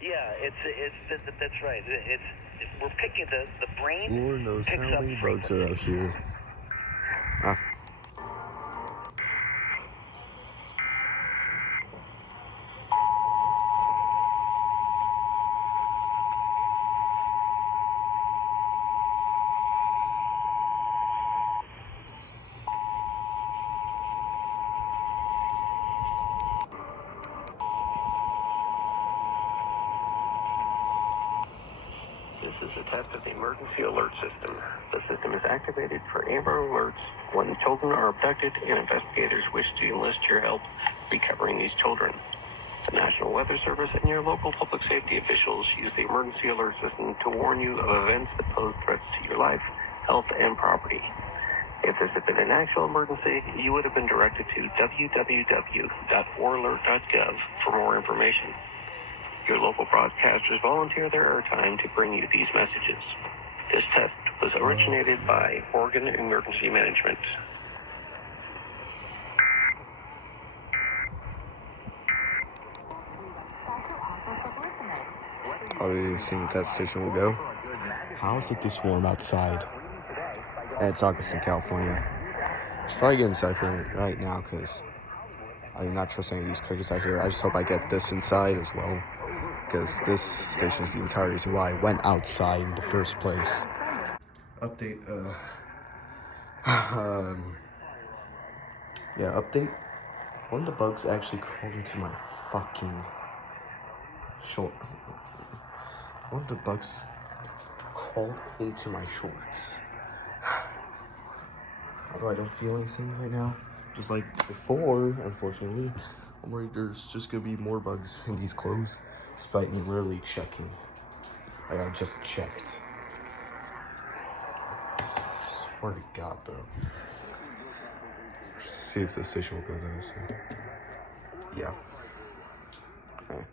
Yeah, that's right. We're picking the brain. Lord knows Picks how up many bugs frequency. are out here. Ah. This is a test of the emergency alert system. The system is activated for Amber Alerts when children are abducted and investigators wish to enlist your help recovering these children. The National Weather Service and your local public safety officials use the emergency alert system to warn you of events that pose threats to your life, health, and property. If this had been an actual emergency, you would have been directed to www.waralert.gov for more information. Your local broadcasters volunteer their airtime to bring you these messages. This test was originated by Oregon Emergency Management. Are we seeing if that station will go? How is it this warm outside? And it's August in California. It's probably getting inside for right now because I do not trust any of these crickets out here. I just hope I get this inside as well, because this station is the entire reason why I went outside in the first place. Update, update. One of the bugs actually crawled into my fucking short. One of the bugs crawled into my shorts. Although I don't feel anything right now, just like before, unfortunately, I'm worried there's just gonna be more bugs in these clothes, despite me literally checking. Like, I just checked. Swear to God, bro. See if the station will go there. So. Yeah. Okay.